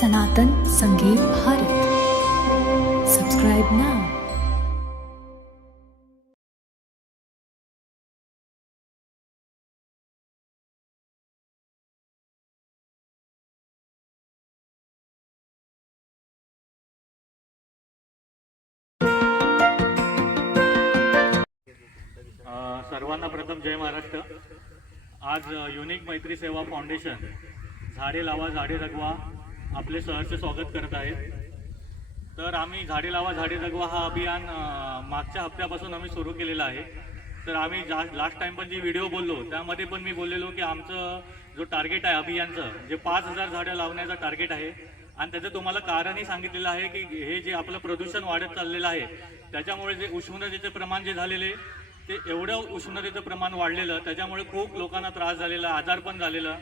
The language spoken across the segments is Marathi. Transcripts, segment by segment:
सनातन संगीत भारत. Subscribe now. सर्वांना प्रथम जय महाराष्ट्र. आज युनिक मैत्री सेवा फाउंडेशन झाडे लावा झाडे जगवा आपले सहर्ष स्वागत करत आहे. तर आम्ही झाडे लावा झाडे जगवा हा अभियान मागच्या हप्त्यापासून आम्ही सुरू केलेला आहे. तर आम्ही लास्ट टाइम पण जी व्हिडिओ बोललो त्यामध्ये पण मी बोललेलो की आमचं जो टार्गेट आहे अभियानचं जे 5000 झाडं लावण्याचं टार्गेट आहे आणि त्याचं तुम्हाला कारणही सांगितलेलं आहे की हे जे आपलं प्रदूषण वाढत चाललेलं आहे त्याच्यामुळे जे उष्णतेचे प्रमाण जे झालेले ते एवढं उष्णतेचं प्रमाण वाढलेलं त्याच्यामुळे खूप लोकांना त्रास झालेला, आजारपण झालेलं.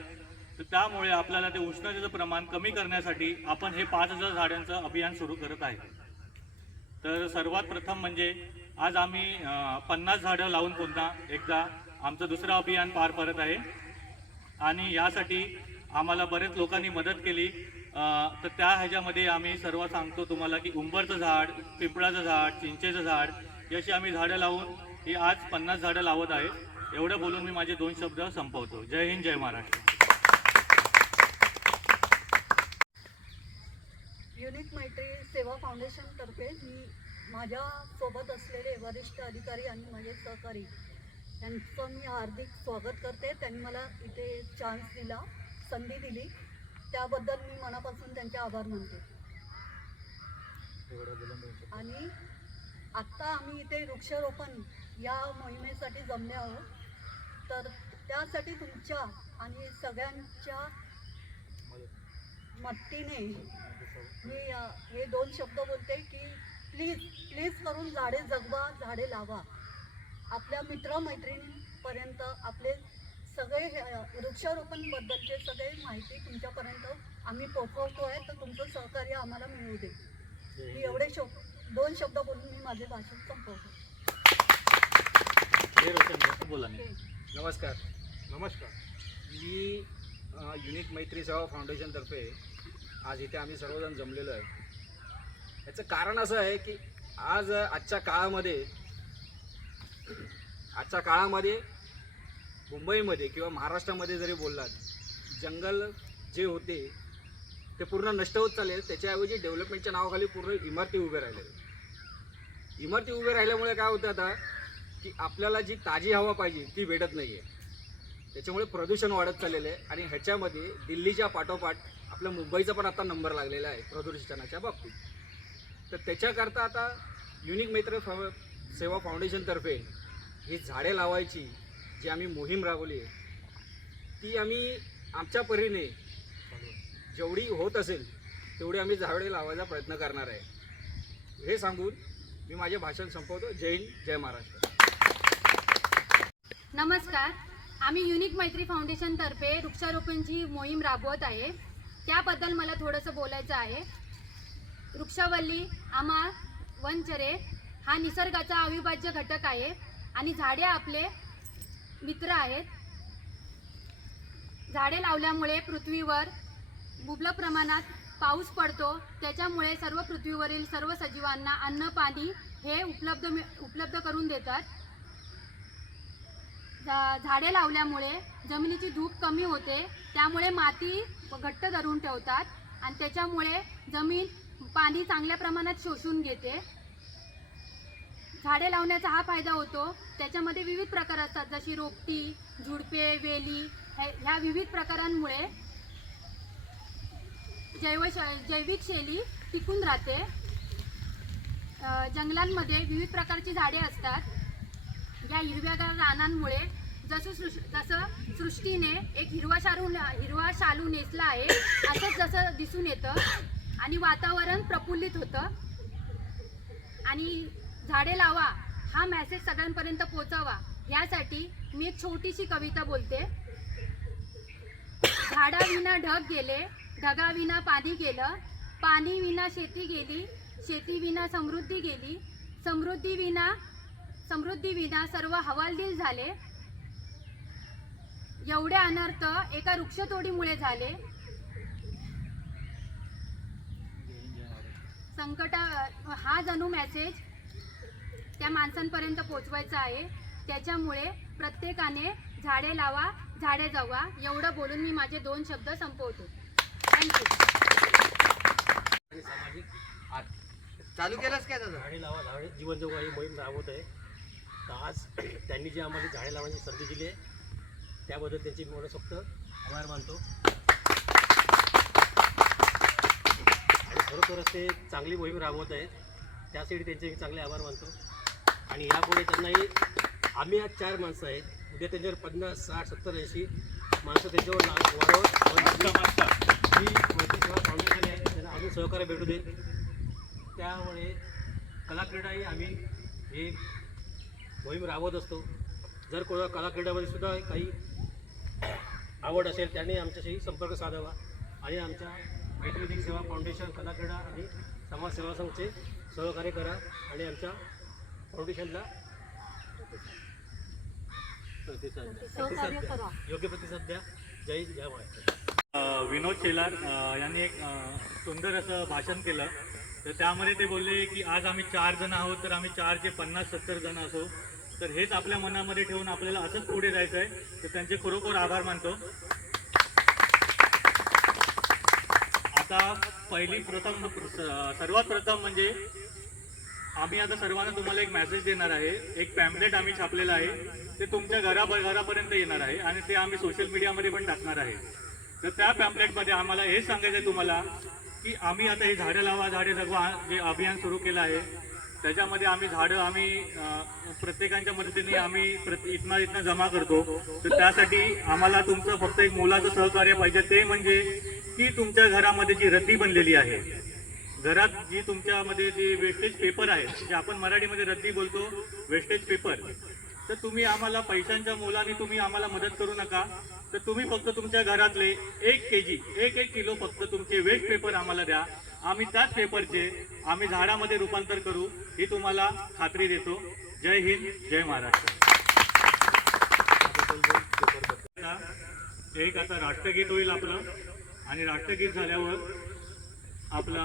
तर त्यामुळे आपल्याला ते उष्णतेचं प्रमाण कमी करण्यासाठी आपण हे 5000 झाडांचं अभियान सुरू करत आहे. तर सर्वात प्रथम म्हणजे आज आम्ही 50 झाडं लावून पुन्हा एकदा आमचं दुसरं अभियान पार पडत आहे आणि यासाठी आम्हाला बरेच लोकांनी मदत केली. तर त्या ह्याच्यामध्ये आम्ही सर्व सांगतो तुम्हाला की उंबरचं झाड, पिंपळाचं झाड, चिंचेचं झाड याची आम्ही झाडं लावून ही आज 50 झाडं लावत आहे. एवढं बोलून मी माझे 2 शब्द संपवतो. जय हिंद, जय महाराष्ट्र. युनिक मैत्री सेवा फाउंडेशनतर्फे मी माझ्या सोबत असलेले वरिष्ठ अधिकारी आणि माझे सहकारी यांचं मी हार्दिक स्वागत करते. त्यांनी मला इथे चान्स दिला, संधी दिली, त्याबद्दल मी मनापासून त्यांचे आभार मानते. आणि आत्ता आम्ही इथे वृक्षारोपण या मोहिमेसाठी जमले आहोत. तर त्यासाठी तुमच्या आणि सगळ्यांच्या मदतीने मी हे 2 शब्द बोलते की प्लीज करून झाडे जगवा झाडे लावा. आपल्या मित्रमैत्रिणींपर्यंत आपले सगळे वृक्षारोपणबद्दलचे सगळे माहिती तुमच्यापर्यंत आम्ही पोहोचवतो आहे. तर तुमचं सहकार्य आम्हाला मिळू दे. मी एवढे 2 शब्द बोलून मी माझे भाषण संपवतो. नमस्कार. मी युनिक मैत्री सेवा फाउंडेशनतर्फे आज इथे आम्ही सर्वजण जमलेलो आहे. याचं कारण असं आहे की आजच्या काळामध्ये मुंबईमध्ये किंवा महाराष्ट्रामध्ये जरी बोललात जंगल जे होते ते पूर्ण नष्ट होत चालले. त्याच्याऐवजी डेव्हलपमेंटच्या नावाखाली पूर्ण इमारती उभे राहिल्यामुळे काय होतं आता की आपल्याला जी ताजी हवा पाहिजे ती भेटत नाही आहे. त्याच्यामुळे प्रदूषण वाढत चाललेलं आहे आणि ह्याच्यामध्ये दिल्लीच्या पाठोपाठ आपल्या मुंबईचा पण आता नंबर लागलेला आहे प्रदूषणाच्या बाबतीत. तर त्याच्याकरता आता युनिक मैत्री सेवा फाउंडेशनतर्फे ही झाडे लावायची जी आम्ही मोहीम राबवली आहे ती आम्ही आमच्या परीने जेवढी होत असेल तेवढी आम्ही झाडे लावायचा प्रयत्न करणार आहे. हे सांगून मी माझे भाषण संपवतो. जय हिंद, जय महाराष्ट्र. नमस्कार. आम्ही युनिक मैत्री फाउंडेशनतर्फे वृक्षारोपणची मोहीम राबवत आहे. त्याबद्दल मला थोडंसं बोलायचं आहे. वृक्षावल्ली आम्हा वनचरे हा निसर्गाचा अविभाज्य घटक आहे आणि झाडे आपले मित्र आहेत. झाडे लावल्यामुळे पृथ्वीवर मुबलक प्रमाणात पाऊस पडतो. त्याच्यामुळे सर्व पृथ्वीवरील सर्व सजीवांना अन्न पाणी हे उपलब्ध करून देतात. झाडे लावल्यामुळे जमिनीची धूप कमी होते, त्यामुळे माती घट्ट धरून ठेवतात आणि त्याच्यामुळे जमीन पाणी चांगल्या प्रमाणात शोषून घेते. झाडे लावण्याचा हा फायदा होतो. त्याच्यामध्ये विविध प्रकार असतात जशी रोपटी, झुडपे, वेली ह्या विविध प्रकारांमुळे जैविक शैली टिकून राहते. जंगलांमध्ये विविध प्रकारची झाडे असतात. या हिरव्यागार रानांमुळे जसं सृष्टीने एक हिरवा शालू नेसला आहे असंच जसं दिसून येतं आणि वातावरण प्रफुल्लित होतं. आणि झाडे लावा हा मेसेज सगळ्यांपर्यंत पोहोचावा यासाठी मी एक छोटीशी कविता बोलते. झाडाविना ढग गेले, ढगाविना पाणी गेलं, पाणी विना शेती गेली, शेती विना समृद्धी गेली, समृद्धी विना सर्व हवालदिल झाले. एवढे अनर्थ एका वृक्षतोडीमुळे झाले. हा जणू मेसेज त्या माणसांपर्यंत पोचवायचा आहे. त्याच्यामुळे प्रत्येकाने झाडे लावा झाडे जगवा एवढं बोलून मी माझे 2 शब्द संपवतो. थँक्यू. आणि सामाजिक चालू केलंच काय दादा? झाडे लावा झाडे जीवन जगवा ही मोहीम राबवत आहे. तर आज त्यांनी जी आम्हाला झाडे लावण्याची संधी दिली आहे त्याबद्दल त्यांची मी मनसोक्त आभार मानतो. आणि खरोखरच ते चांगली मोहीम राबवत आहेत त्यासाठी त्यांचे मी चांगले आभार मानतो. आणि यापुढे त्यांनाही आम्ही आज 4 माणसं आहेत, उद्या त्यांच्यावर 50, 60, 70, 80 माणसं त्यांच्यावर वाढवत ही मैत्री सेवा फाउंडेशन आहे, त्यांना अजून सहकार्य भेटू देत. त्यामुळे कलाक्रीडाही आम्ही हे मोहीम राबवत असतो. जर कोणा कलाक्रीडामध्ये सुद्धा काही आवड असेल त्याने आमच्याशी संपर्क साधावा आणि आमच्या मैत्री सेवा फाउंडेशन कलाक्रीडा आणि समाजसेवा संघचे सहकार्य करा आणि आमच्या फाउंडेशनला सहकार्य करा. योग्य प्रतिसाद द्या. जय जय महाराष्ट्र. विनोद शेलार यांनी एक सुंदर असं भाषण केलं. तर त्यामध्ये ते बोलले की आज आम्ही 4 जण आहोत, तर आम्ही 4चे 50-70 जण असो, तर हेच आपल्या मनामध्ये ठेवून आपल्याला असंच पुढे जायचं आहे. तर त्यांचे खरोखर आभार मानतो. आता सर्वात प्रथम म्हणजे आम्ही आता सर्वांना तुम्हाला एक मेसेज देणार आहे. एक पॅम्पलेट आम्ही छापलेलं आहे, ते तुमच्या घरापर्यंत येणार आहे आणि ते आम्ही सोशल मीडियामध्ये पण टाकणार आहे. तर त्या पॅम्पलेटमध्ये आम्हाला हे सांगायचं आहे तुम्हाला की आम्ही आता हे झाडं लावा झाडे जगवा जे अभियान सुरू केलं आहे त्याच्यामध्ये आम्ही झाडं प्रत्येकांच्या मदतीने आम्ही इथनं जमा करतो. तर त्यासाठी आम्हाला तुमचं फक्त एक मोलाचं सहकार्य पाहिजे. ते म्हणजे की तुमच्या घरामध्ये जी रद्दी बनलेली आहे, घरात जी तुमच्यामध्ये जे वेस्टेज पेपर आहे, जे आपण मराठीमध्ये रद्दी बोलतो वेस्टेज पेपर, तर तुम्ही आम्हाला पैशांच्या मोलाने तुम्ही आम्हाला मदत करू नका. तर तुम्ही फक्त तुमच्या घरातले 1 kg 1 किलो फक्त तुमचे वेस्ट पेपर आम्हाला द्या. आम्ही त्याच पेपरचे आम्ही झाडामध्ये रूपांतर करू ही तुम्हाला खात्री देतो. जय हिंद, जय महाराष्ट्र. एक आता राष्ट्रगीत होईल आपलं आणि राष्ट्रगीत झाल्यावर आपला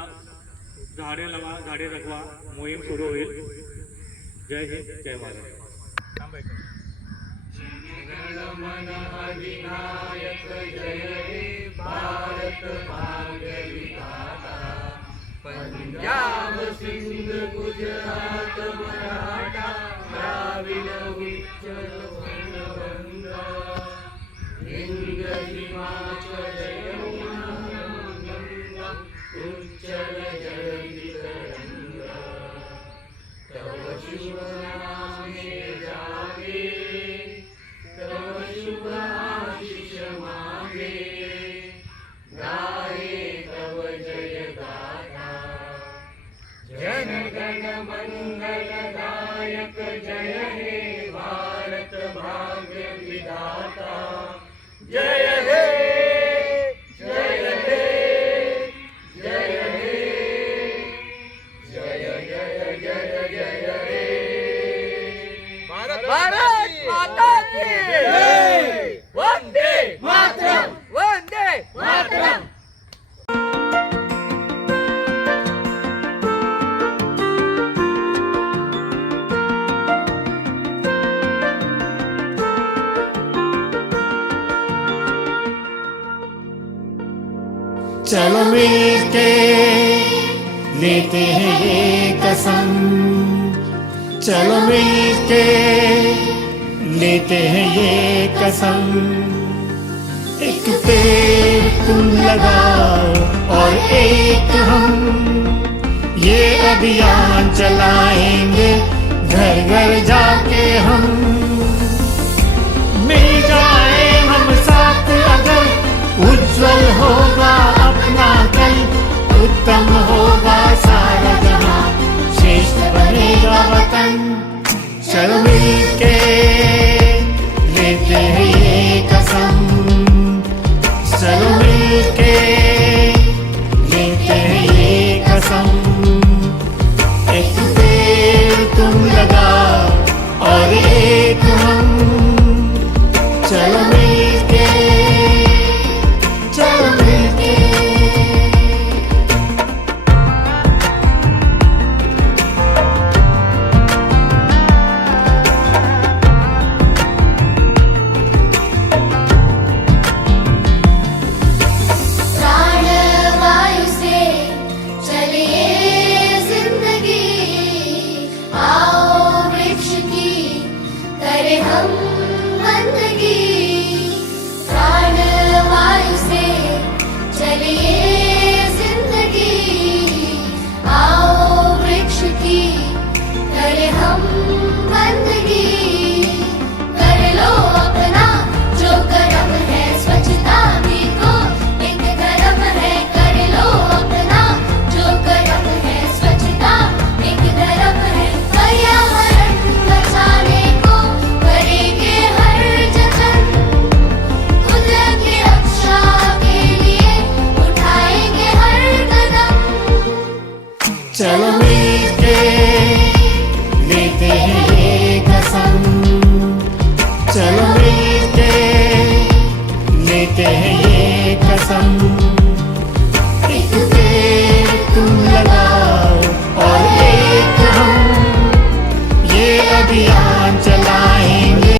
झाडे लावा झाडे जगवा मोहीम सुरू होईल. जय हिंद, जय महाराष्ट्र. पंजाब सिंध गुजरात मराठा द्राविड उत्कल वंगा हिंद हिमाचल यमुना गंगा उच्चल जयति तरंगा तव शुभ नामे जागे तव शुभ आशीष मागे गाये तव जय गाथा जन गण मंगलदायक जय हे भारत भाग्य विधाता जय हे जय हे जय हे जय जय जय जय हे भारत माता की जय. वंदे मातरम वंदे मातरम. चलो मिलके लेते हैं ये कसम, चलो मिलके लेते हैं ये कसम, एक पेड़ तुम लगाओ और एक हम, ये अभियान चलाएंगे घर घर जाके हम, मिल जाए हम साथ अगर उज्जवल होगा अपना कल, उत्तम होगा सारा जहां, श्रेष्ठ बनेगा वतन. चलो मिलके लेते हैं ये कसम, चलो मिलके लेते हैं ये कसम, एक पेड़ तुम लगाओ और एक चलो मिलके लेते हैं ये कसम, चलो मिलके लेते हैं ये कसम।